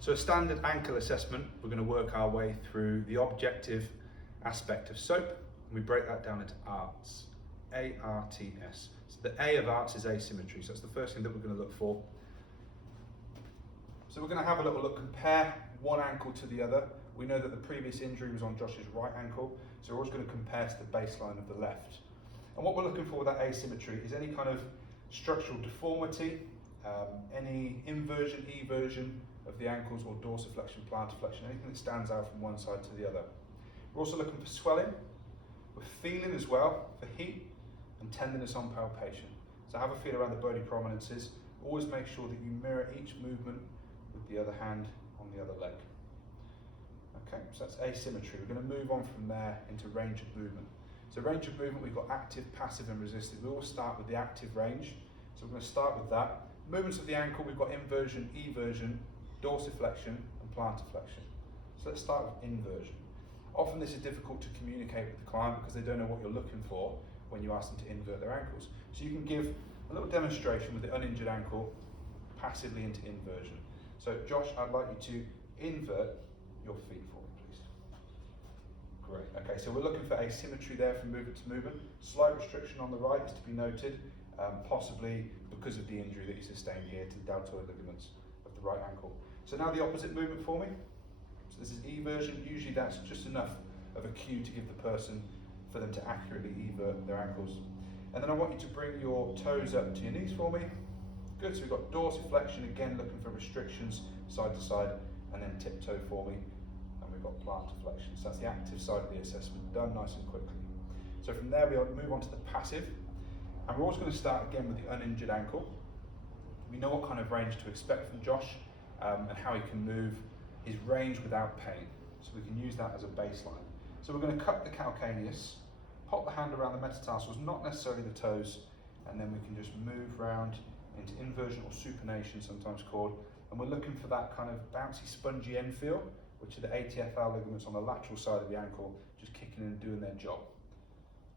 So a standard ankle assessment, we're going to work our way through the objective aspect of SOAP, and we break that down into arts, A-R-T-S. So the A of arts is asymmetry, so that's the first thing that we're going to look for. So we're going to have a little look, compare one ankle to the other. We know that the previous injury was on Josh's right ankle, so we're also going to compare to the baseline of the left. And what we're looking for with that asymmetry is any kind of structural deformity, any inversion, eversion of the ankles, or dorsiflexion, plantarflexion, anything that stands out from one side to the other. We're also looking for swelling. We're feeling as well for heat and tenderness on palpation. So have a feel around the bony prominences. Always make sure that you mirror each movement with the other hand on the other leg. Okay, so that's asymmetry. We're going to move on from there into range of movement. So range of movement, we've got active, passive and resisted. We always start with the active range. So we're going to start with that. Movements of the ankle, we've got inversion, eversion, dorsiflexion and plantarflexion. So let's start with inversion. Often this is difficult to communicate with the client because they don't know what you're looking for when you ask them to invert their ankles. So you can give a little demonstration with the uninjured ankle passively into inversion. So Josh, I'd like you to invert your feet for me, please. Great, okay, so we're looking for asymmetry there from movement to movement. Slight restriction on the right is to be noted, possibly because of the injury that he sustained here to the deltoid ligaments of the right ankle. So now the opposite movement for me. So this is eversion. Usually that's just enough of a cue to give the person for them to accurately evert their ankles. And then I want you to bring your toes up to your knees for me. Good, so we've got dorsiflexion, again looking for restrictions side to side, and then tiptoe for me. And we've got plantarflexion. So that's the active side of the assessment, done nice and quickly. So from there we'll move on to the passive. And we're always going to start again with the uninjured ankle. We know what kind of range to expect from Josh and how he can move his range without pain. So we can use that as a baseline. So we're going to cut the calcaneus, pop the hand around the metatarsals, not necessarily the toes, and then we can just move round into inversion or supination, sometimes called. And we're looking for that kind of bouncy, spongy end feel, which are the ATFL ligaments on the lateral side of the ankle, just kicking in and doing their job.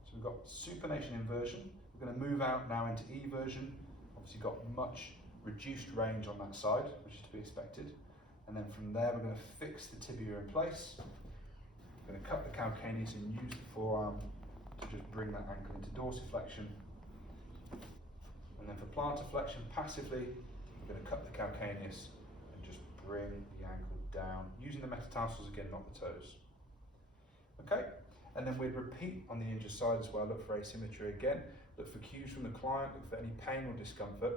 So we've got supination, inversion. We're going to move out now into eversion. Obviously got much reduced range on that side, which is to be expected. And then from there, we're going to fix the tibia in place. We're going to cut the calcaneus and use the forearm to just bring that ankle into dorsiflexion. And then for plantarflexion, passively, we're going to cut the calcaneus and just bring the ankle down, using the metatarsals again, not the toes. Okay, and then we'd repeat on the injured side as well, look for asymmetry again, look for cues from the client, look for any pain or discomfort.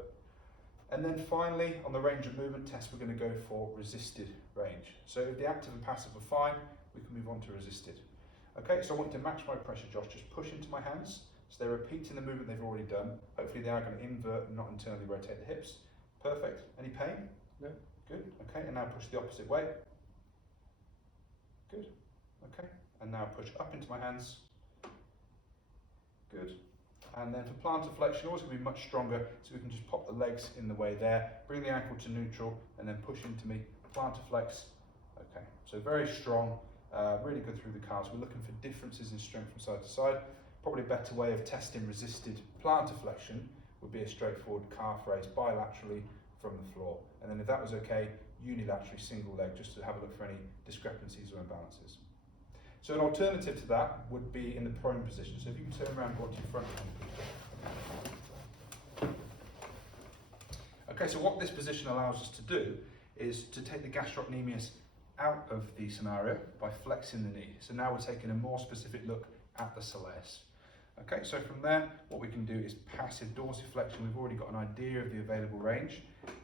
And then finally, on the range of movement test, we're going to go for resisted range. So if the active and passive are fine, we can move on to resisted. Okay, so I want you to match my pressure, Josh. Just push into my hands. So they're repeating the movement they've already done. Hopefully they are going to invert and not internally rotate the hips. Perfect. Any pain? No. Good. Okay, and now push the opposite way. Good. Okay, and now push up into my hands. Good. And then for plantarflexion, always going to be much stronger, so we can just pop the legs in the way there, bring the ankle to neutral, and then push into me, plantarflex. Okay, so very strong, really good through the calves. We're looking for differences in strength from side to side. Probably a better way of testing resisted plantarflexion would be a straightforward calf raise bilaterally from the floor. And then if that was okay, unilaterally single leg, just to have a look for any discrepancies or imbalances. So an alternative to that would be in the prone position. So if you can turn around and go to your front. Okay, so what this position allows us to do is to take the gastrocnemius out of the scenario by flexing the knee. So now we're taking a more specific look at the soleus. Okay, so from there, what we can do is passive dorsiflexion. We've already got an idea of the available range.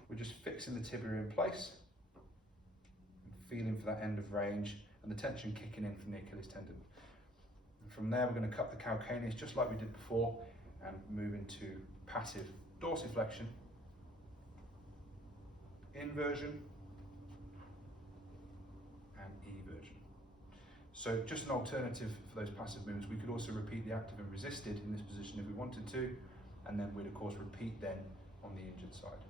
We're just fixing the tibia in place, feeling for that end of range, and the tension kicking in from the Achilles tendon. And from there, we're going to cut the calcaneus just like we did before and move into passive dorsiflexion, inversion, and eversion. So just an alternative for those passive movements. We could also repeat the active and resisted in this position if we wanted to, and then we'd of course repeat then on the injured side.